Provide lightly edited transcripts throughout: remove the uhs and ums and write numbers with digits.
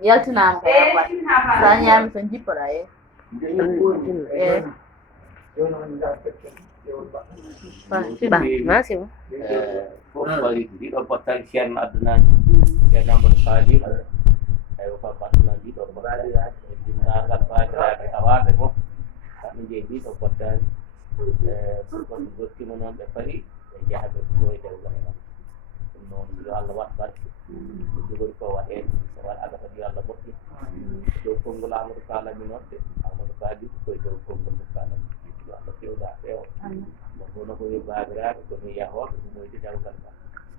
Yaltinama kaya pat. Sa ñaami tan jippora Massimo. Ɗiɗo bottal ceerno addunaji ceerno Amadou Falim eyi ko battuno ɗiɗo bottal dinnagal bandiraɓe tawaɓe fof kamɓe jeeyi ɗiɗo bottali koto gottima noon ɓe paari ɓe jaaha ɓe ɗo e dewgal ɗum noon yo Allah wat barke ko jogori ko waɗede so waɗa Allah kadi yo Allah moƴƴi dow konngol Amadou kalami noon de Amadou Falim koye dow konngol mo kalami yo Allah fewda feewa kono ko wi babiraɓe kono yahoɓe ko moyde dewgal ma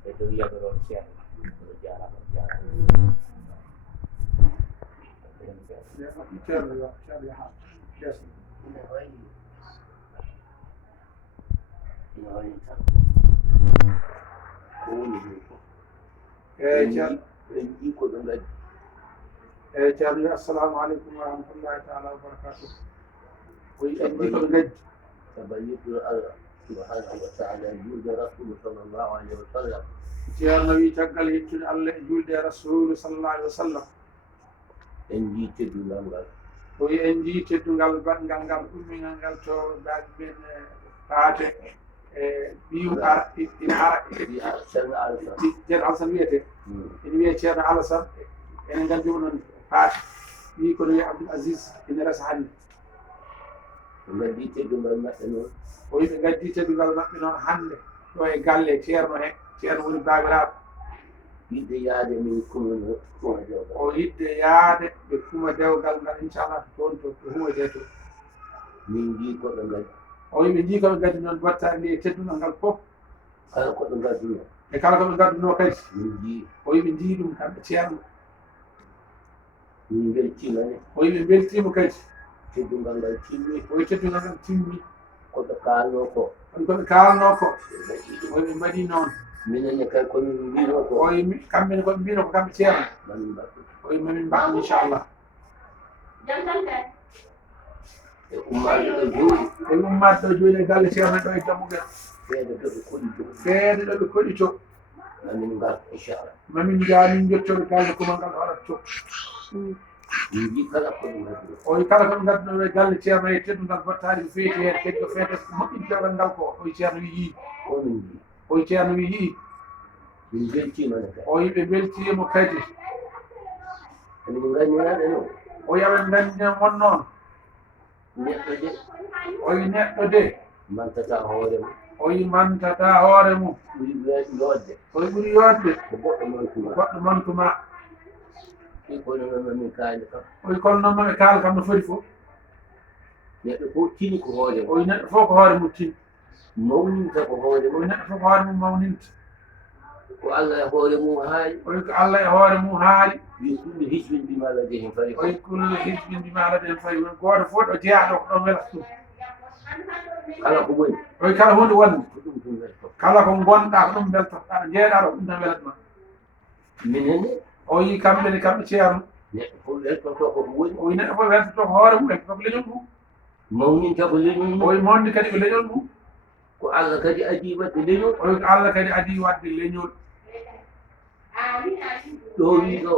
e dow yaɓeron ceerno o jarama ceerno assalamu aleykum wa rahmatullahi taala wa barakatuh koye en ɗi ko gaddi tabayyitu Allah subhanahu wa ta'ala julde rasulu sallallahu alayhi wa sallam ceerno wi caggal yettude Allah e julde rasulu sallallahu alayhi wa sallam en jii teddungal ngal koye en jii teddungal badngal ngal ɗummingal ngal to baaɗi men paate e ɓiyu ina ara ceerno Alassane ceerno Alassane wiyete ene wiye ceerno Alassane enen nganndi onon paate wi kono wiye Abdoul Aziz ene resa hannde gaddi teddungal maɓɓe noon o yimɓe gaddi teddungal maɓɓe noon hannde ɗo e galle ceerno he ceerno woni baabiraaɓe yidde yaade min kuma dewgal o yidde yaade ɓe kuma dewgal ngal inchallah to toon to huwete to min jii koɓe gaddi o yimɓe jii koɓe gaddi noon battani ndi e teddungal ngal fof kala koɓe gadduno e kala koɓe gadduno kadi min jii o yimɓe jii ɗum kamɓe ceerno min beltimane o yimɓe beltima kadi teddungal ngal timmi o yi teddungal ngal timmi koɓe kalno ko koɓe kalno ko o yimɓe mbaɗi noon minenne kay komin mbino ko o yimɓe kamɓene koɓe mbino ko kamɓe ceerno mamin mbaɗɗu o yimɓe min mbaɗɗum inchallah e ummade ɗo jooɗi e ummade ɗo jooɗi e galle ceerno ɗo e Dammuguel feede ɗoɓe koɗi to feede ɗo ɓe koɗi to mamin ngar inchallah mamin jaamin jettoɓe galle kumal ngal hoɗat to min jii kala koɓe gadduno o yi kala koɓe gadduno e galle ceerno e teddungal battali ko feeti hen kadi ko feete moƴƴin dewgal ngal ko o yi ceerno wi yii o min jii o yi ceerno wi yii min beltimane kay o yimɓe beltima kadi emin gandiraɓe noon o yaɓe gandina mon noon neɗɗo de o yi neɗɗo de mantata hoore mum o yi mantata hoore mum ɓuri yodde o yi ɓuri yodde ko goɗɗo mantuma goɗɗo mantuma kono noon mamin kaali kam o yi kono noon maɓe kaala kam no foti fof neɗɗo fof tini ko hoore mum o yi neɗɗo fof ko hoore mum tini mawninta ko hoore o yi mum neɗɗo fof ko hoore mum mawninta ko Allah e hoore mum haali o yi ko Allah e hoore mum haali wi kullu hijbin bima ladayhim o yi farihun kullu hizbin bima ladayhim farihun gooto fof ɗo jeyaɗo ko ɗon welata ɗum kala ko woni o yi kala hunde wonde ko ɗum ɗum welto kala ko gonɗa ko ɗum weltotoɗa jeeɗa ɗo ɗum tan welatma minenne o yi kamɓene kamɓe ceerno neɗɗo fof weltoto koko woni o yi neɗɗo fof weltoto ko hoore mum e koko leñol mum mawninta ko leñol o mum yi monde kadi ko leñol mum ko Allah kadi adi wadde leñol o yi ko Allah kadi adi wadde leñol ɗo wi ɗo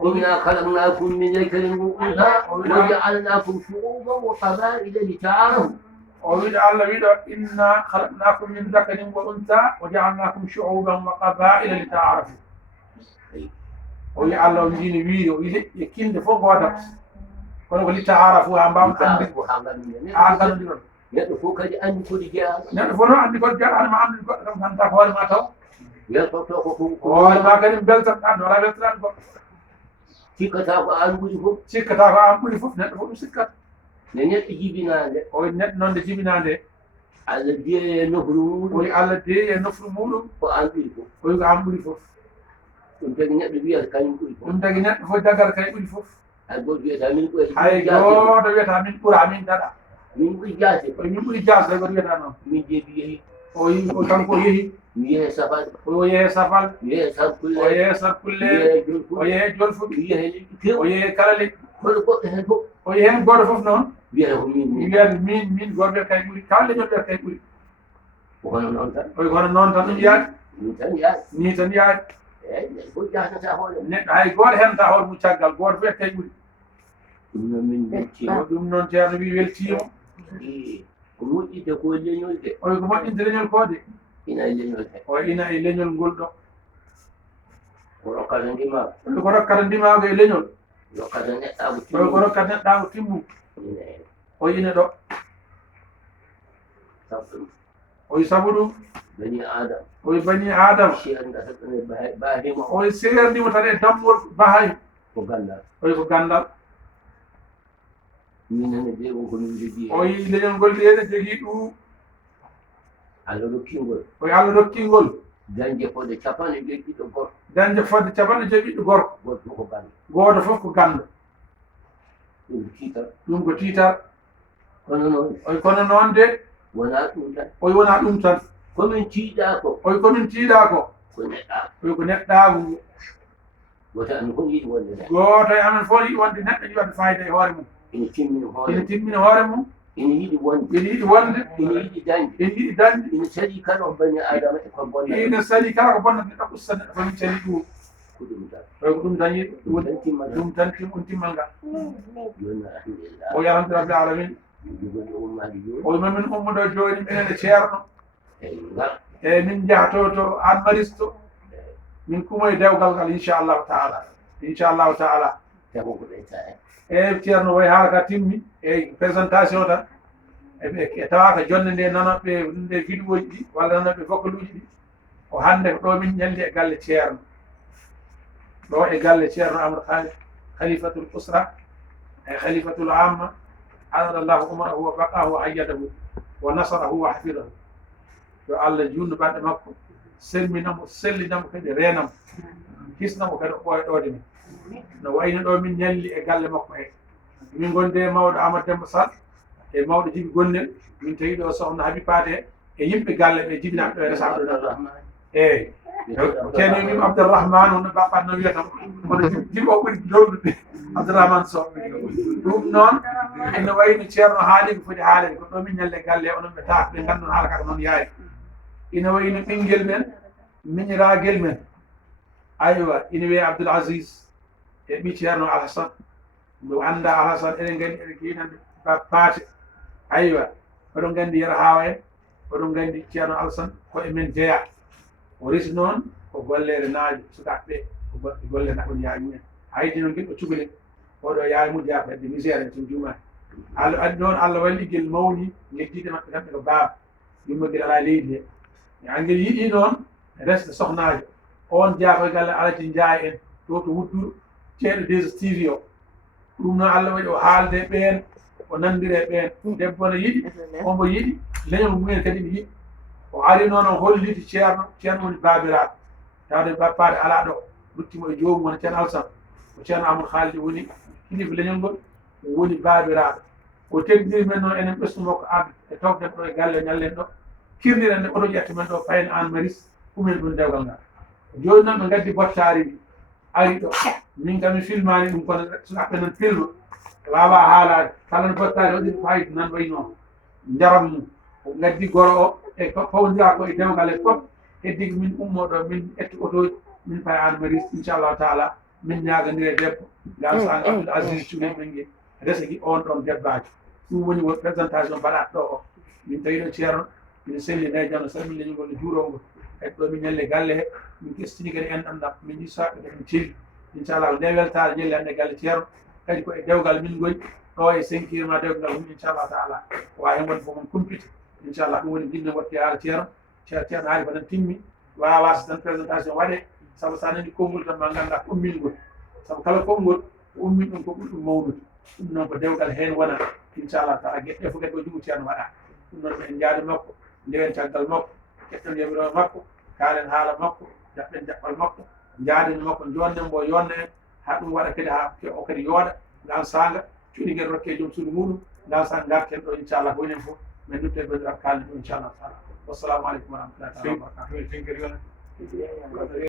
إنا خلقناكم من ذكر وأنثى وجعلناكم شعوبا وقبائل لتعارفوا وويد الله ويدو إنا خلقناكم من ذكر وأنثى وجعلناكم شعوبا وقبائل لتعارفوا وي الله ويدي ويدو يكين فوق وادت kono ko litaarafu ha mbam andi ha gandiron neɗɗo fof kadi andi koɗi jeeya neɗɗo fof noon andi koɗi jeeya ma andi goɗɗo kam tanta ko hoore ma taw weltoto ko hoore ma kadi beltan ɗan wala weltanaɗo goɗɗo sikkata ko an ɓuri fof sikkata ko an ɓuri fof neɗɗo fof ɗum sikkat ne neɗɗo jibinande o neɗɗo noon nde jibinande Allah biye e nofru muɗum oyi Allah deeyi e nofru muɗum ko an ɓuri fof oyi ko an ɓuri fof ɗum tagi neɗɗo wiyata kañum ɓuri fof ɗum tagi neɗɗo fof jaggat kay ɓuri fof hay goto wiyata min ɓuri hay goto wiyata min ɓura min daɗa min ɓuri jaase oyi min ɓuri jasde goto wiyata noon min jeebi yeehi oyi o kanko yeehi mi yehe safal o yehe safal mi yehe sarkulle o yehe sarkulle o yehe jolfuɓe mi yehe leƴƴi kew o yehe kala leƴƴi kono goɗɗo hen fof o yehen goto fof noon wiyata ko min wiyata min goto wiyata kay ɓuri kala leñol wiyata kay ɓuri kono noon tan oyi kono noon tan ɗum yaadi min tan yaade ni tan yaadi eyyi neɗɗo fof jasata hoore neɗɗo hay goto henta hoore mum caggal goto fof wiyata kay ɓuri ɗum noon min weltima ɗum noon ceerno wi weltima ko moƴƴide ko leñol de oyi ko moƴƴinde leñol ko de ina e leñol he o ina e leñol ngol ɗo ko rokkata ndimaka oyi ko rokkata ndimago e leñol rokkata neɗɗago oyi ko rokkata neɗɗago timmum ina hen o ina ɗo sabu ɗum oyi sabu ɗum bani adam oyi bani adama seerdata ɗum e baadima o oyi serdima tan e dammol bahay ko gandal oyi ko gandal minene de won ko min jogui oyi leñol ngol ene jogui ɗum Allah rokkingol oyi Allah rokkingol dañde fodde capanɗe joyi ɓiɗɗo gorko dañde fodde capanɗe joyi ɓiɗɗo gorko goto fof ko ganda goto fof ko ganda ɗum tiitar ɗum ko tiitar kono noon oyi kono noon de wona ɗum tan oyi wona ɗum tan komin tiiɗa ko oyi komin tiiɗa ko ko neɗɗa oyi ko neɗɗagu ngu goto amin fof yiiɗi wonde neɗɗo goto e amen fof yiɗi wonde neɗɗo yiɗi wadde fayida e hoore mum ina timmina hoore ina timmina hoore mum ina yiɗi wonde ina yiɗi wonde ina yiɗi dañde ina yiɗi dañde ina sali kala o bani adama e ko bonna ina sali kala ko bonnata neɗɗo usta neɗɗo komin sali ɗum ko ɗum tan oyi ko ɗum tan yiɗi ɗum tan timmal ɗum tan on timmal ngal joni alhamdulillah o alhamdulillah rabbil alamin jogoni ummade joni oyi mamin ummuɗo joni minen e ceerno eyi ngal eyyi min jaato to an maristo min kumoye dewgal ngal inchallahu taala inchallahu taala tago ko ɗayta en eyyi ceerno way haala ka timmi eyyi présentation tan e tawaka jonde nde nanoɓe nde vidéo ji ɗi walla nanoɓe vocal uji ɗi o hande ko ɗo min ñaldi e galle ceerno ɗo e galle ceerno Amadou khalifatul usra e khalifatul amma adadallahu umarahu wa baqahu wa ayyadahu wa nasarahu wa hafidahu yo Allah junnu ɓanɗe makko selminamo sellinamo kadi renamo hisnamo kadi o ɓoyɗode men no wayno ɗo min ñalli e galle makko he min gonde mawɗo Amadou Demba Sall e mawɗo Djibi Gonnel min tawi ɗo sohna Habi Paate e yimɓe galle ɓe jibinaɓe ɗo e resaɓe ɗo eyyi ceerno wimi Abdourahmane hono baɓɓat no wiyata kono Djibi o ɓuri dowɗude Abdourahmane Sow ɗum noon ene wayno ceerno haali ko foti haalede ko ɗo min ñalle galle onon ɓe taat ɓe ngannduno haala kaka noon yaari ina wayno ɓinguel men miñiraguel men aywa ina wiye Abdoul Aziz e ɓi ceerno Alassane mi anda Alassane eɗen gandi eɗen kewnande paate aywa oɗon gandi yero hawa en oɗon gandi ceerno Alassane ko e men jeeya o resi noon ko gollere naajo sukaɓe ɓe ko golle naɓon yaay mumen haydi noon gueɗɗo cukalel oɗo yaay mum jeeya ko hedde misére en ton jumani Allah andi noon Allah walli guel mawni geddiɗe maɓɓe kamɓe ko baaba yummoguel ala leydi he angel yiɗi noon resde sohnajo on jeeya koye galle alaji Ndiaye en ɗo to Wudduru ceeɗo 2STV o ɗum noon Allah waɗi o haalde ɓen o nandire ɓen debbo no yiɗi ombo yiɗi leñol mumen kadi ne yiɗi o ari noon o holliti ceerno woni babiraɗo tawde paate ala ɗo luttimo e jomum wona ceerno Alassane o ceerno Amadou Khalidi woni kilifa leñol ngol woni babiraɗo o teddiri men noon enen ɓesdumo ko arde e tawden ɗo e galle ñallen ɗo kirdiren nde oto ƴetta men ɗo fayen an maris ɗumen ɗum dewgal ngal joni noon ɓe gaddi bottari ɗi ari ɗo min kam mi filmani ɗum kono sukaɓe nan filma wawa haalade kala no bottari waɗi fayida nan wayi noon jaram mum o gaddi goro o e fawdira ko e dewgal e fof heddigo min ummoɗo min ettu otoji min faya an maris inchallahu taala min ñaganndire debbo ngal sa Abdoul Aziz cuuɗi men nge resaki on ɗon debbajo ɗum woni won présentation mbaɗaɗo ɗo o min tawi ɗo ceerno min selli nayi jano salmilleñugol no juurongol kadi ɗo min ñalle galle he min kestini kadi enɗam ɗam min jisaɓe kadi min celli inchallah nde weltare ñelle hannde galle ceerno kadi koye dewgal min goni ɗo e 5 heures ma dewgal mum inchallah taala wawi hen wonde fof mon kumpita inchallah ɗum woni jinno watte haala ceerno ceerno haali ko tan timmi wawa so tan présentation waɗe saabu sa nani konngol tan ma ganda ko ummingol saabu kala konngol ko ummin ɗum ko ɓurɗum mawnude ɗum noon ko dewgal hen wona inchallah taala gueɗe fof kadi ko jugu ceerno waɗa ɗum noon en jaadi makko ndewen caggal makko keɗɗen yamiroo makko kaalen haala makko jaɓɓen jaɓɓal makko jaadeni makko jonden mbo yonna en ha ɗum waɗa kadi ha o kadi yooɗa ngal sanga cuuɗi guel rokke joom suudu muɗum ngal sanga garten ɗo inchallah ko wonen fof min dutte bandiraɓe kalni ɗo inchallah taala wassalamu aleykum wa rahmatullahi taala wa barakatuh